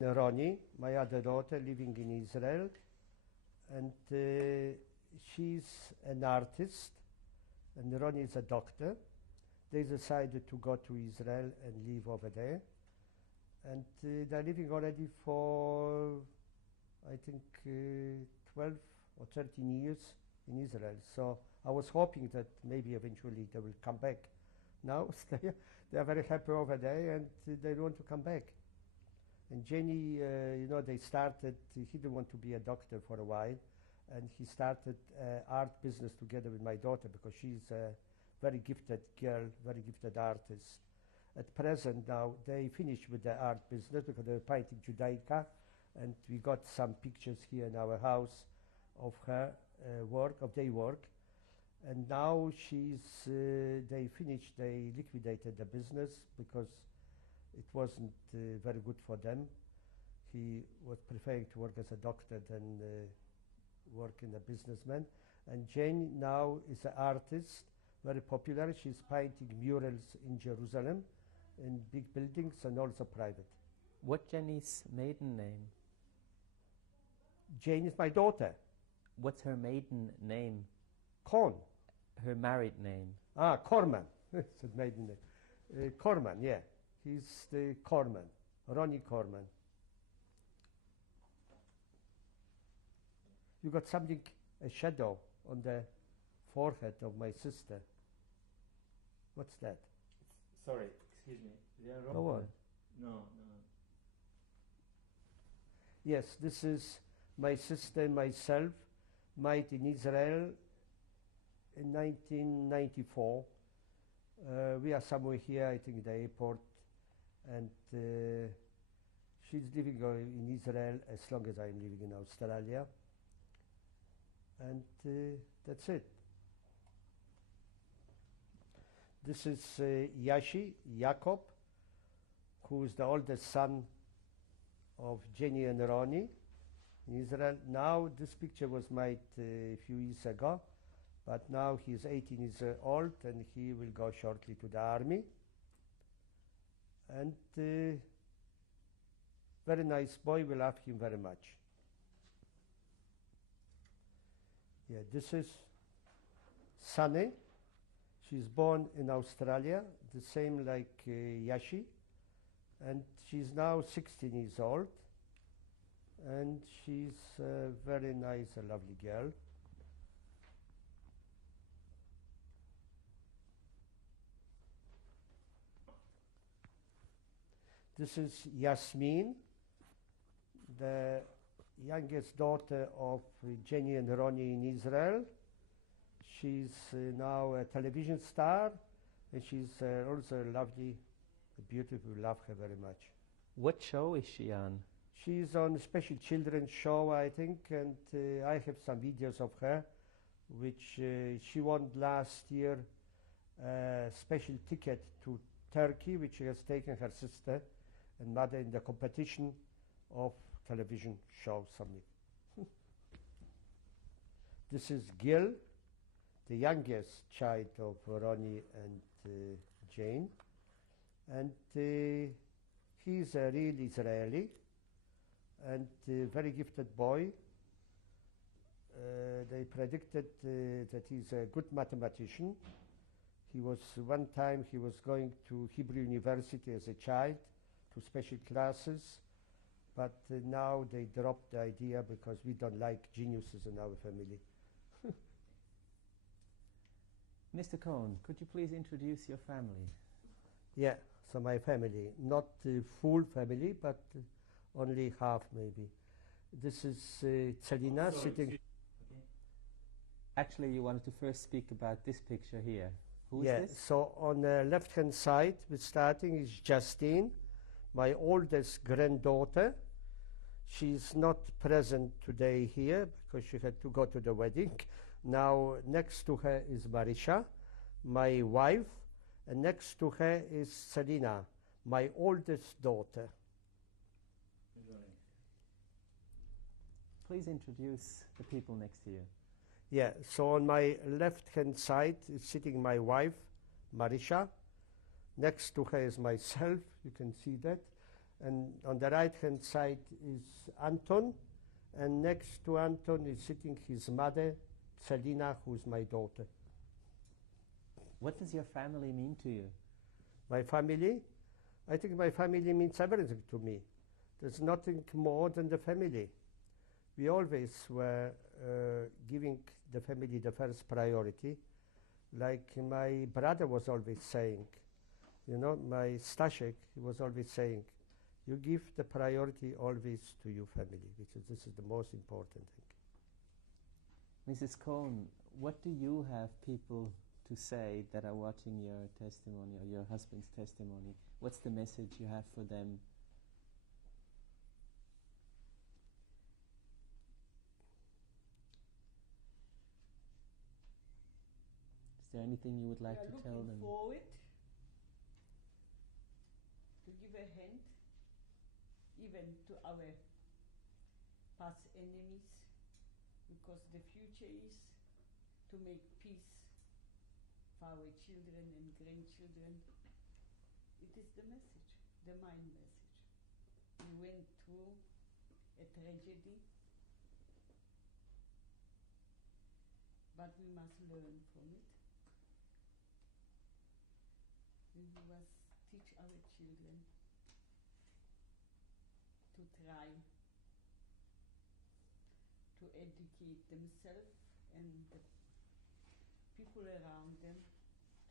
Ronnie, my other daughter, living in Israel, and she's an artist, and Ronnie is a doctor. They decided to go to Israel and live over there, and they're living already for, I think, 12 or 13 years in Israel. So I was hoping that maybe eventually they will come back. Now they are very happy over there, and they want to come back. And Jenny, they started, he didn't want to be a doctor for a while, and he started art business together with my daughter because she's a very gifted girl, very gifted artist. At present now, they finished with the art business because they're painting Judaica, and we got some pictures here in our house of her work, of their work. And now they liquidated the business because it wasn't very good for them. He was preferring to work as a doctor than work in a businessman. And Jane now is an artist, very popular. She's painting murals in Jerusalem, in big buildings and also private. What's Jenny's maiden name? Jane is my daughter. What's her maiden name? Kohn. Her married name? Corman. It's a maiden name. Corman, yeah. He's the Corman, Ronnie Corman. You got something, a shadow on the forehead of my sister. What's that? Sorry, excuse me. Go on. No. Yes, this is my sister and myself, met in Israel in 1994. We are somewhere here, I think, at the airport, and she's living in Israel as long as I'm living in Australia. And that's it. This is Jacob, who is the oldest son of Jenny and Ronnie in Israel. Now, this picture was made a few years ago, but now he's 18 years old and he will go shortly to the army. And very nice boy, we love him very much. Yeah, this is Sunny. She's born in Australia, the same like Yashi, and she's now 16 years old, and she's a very nice, a lovely girl. This is Yasmin, the youngest daughter of Jenny and Ronnie in Israel. She's now a television star, and she's also lovely, beautiful. We love her very much. What show is she on? She's on a special children's show, I think, and I have some videos of her, which she won last year a special ticket to Turkey, which she has taken her sister and mother in the competition of television show summit. This is Gil, the youngest child of Ronnie and Jane, and he's a real Israeli and a very gifted boy. They predicted that he's a good mathematician. One time he was going to Hebrew University as a child to special classes, but now they dropped the idea because we don't like geniuses in our family. Mr. Kohn, could you please introduce your family? Yeah, so my family, not full family, but only half maybe. This is Celina sitting. Okay. Actually, you wanted to first speak about this picture here. Who is this? So on the left-hand side, we're starting is Justine, my oldest granddaughter. She's not present today here because she had to go to the wedding. Now, next to her is Marisha, my wife, and next to her is Selina, my oldest daughter. Please introduce the people next to you. Yeah, so on my left-hand side is sitting my wife, Marisha. Next to her is myself, you can see that. And on the right-hand side is Anton, and next to Anton is sitting his mother, Selina, who's my daughter. What does your family mean to you? My family? I think my family means everything to me. There's nothing more than the family. We always were giving the family the first priority. Like my brother was always saying, you know, my Staszek was always saying, you give the priority always to your family, this is the most important thing. Mrs. Kohn, what do you have people to say that are watching your testimony or your husband's testimony? What's the message you have for them? Is there anything you would like to tell them? We are looking forward to give a hand even to our past enemies, because the future is to make peace for our children and grandchildren. It is the message, the mind message. We went through a tragedy, but we must learn from it. We must teach our children to try to educate themselves and the people around them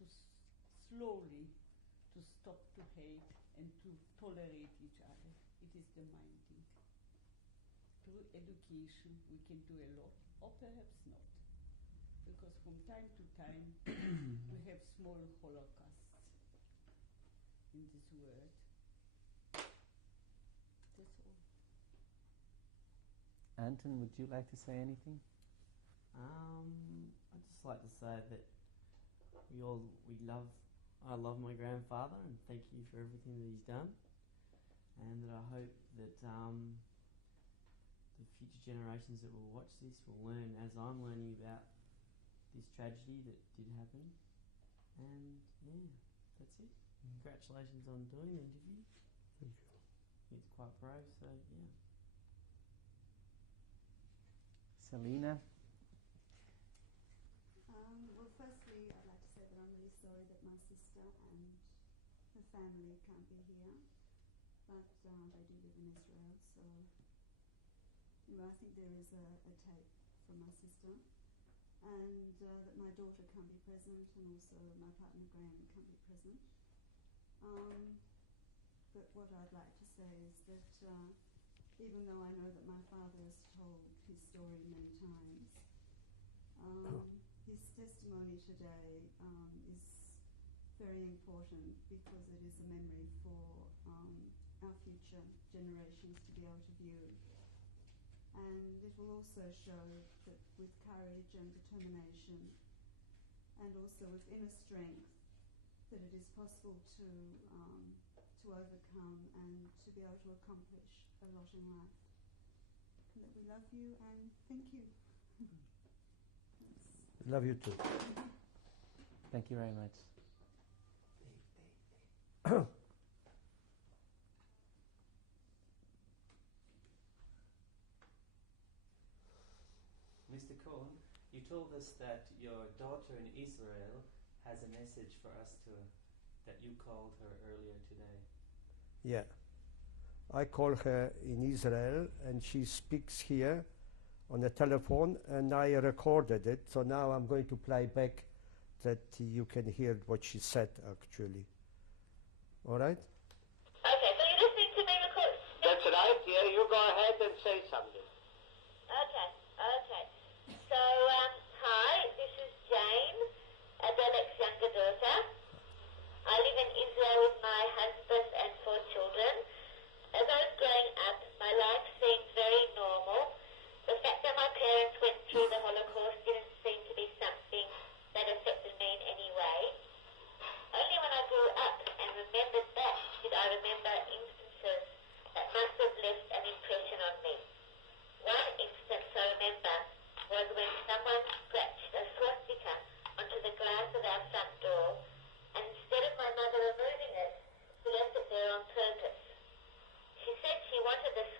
to slowly to stop to hate and to tolerate each other. It is the mind thing. Through education we can do a lot, or perhaps not, because from time to time we have small holocausts in this world. That's all. Anton, would you like to say anything? I'd just like to say that I love my grandfather, and thank you for everything that he's done, and that I hope that the future generations that will watch this will learn, as I'm learning, about this tragedy that did happen. And yeah, that's it. Congratulations on doing the interview. Thank you. It's quite brave, so yeah. Selina? Well, firstly, I'd like to say that I'm really sorry that my sister and her family can't be here, but they do live in Israel, so I think there is a tape from my sister, and that my daughter can't be present, and also my partner Graham can't be present. But what I'd like to say is that even though I know that my father has told his story many times, his testimony today is very important, because it is a memory for our future generations to be able to view. And it will also show that with courage and determination, and also with inner strength, that it is possible to overcome and to be able to accomplish a lot in life. And that we love you and thank you. Love you too. Thank you very much. Mr. Kohn, you told us that your daughter in Israel has a message for us that you called her earlier today. Yeah. I call her in Israel, and she speaks here on the telephone, and I recorded it, so now I'm going to play back that you can hear what she said actually. All right? Okay, so you're listening to me record? That's right, yeah, you go ahead and say something. Okay. So, hi, this is Jane, Adelek's younger daughter. I live in Israel with my husband and 4 children. As I was growing up, my life seemed very normal. The fact that my parents went through the Holocaust didn't seem to be something that affected me in any way. Only when I grew up and remembered that did I remember instances that must have left an impression on me. One instance I wanted the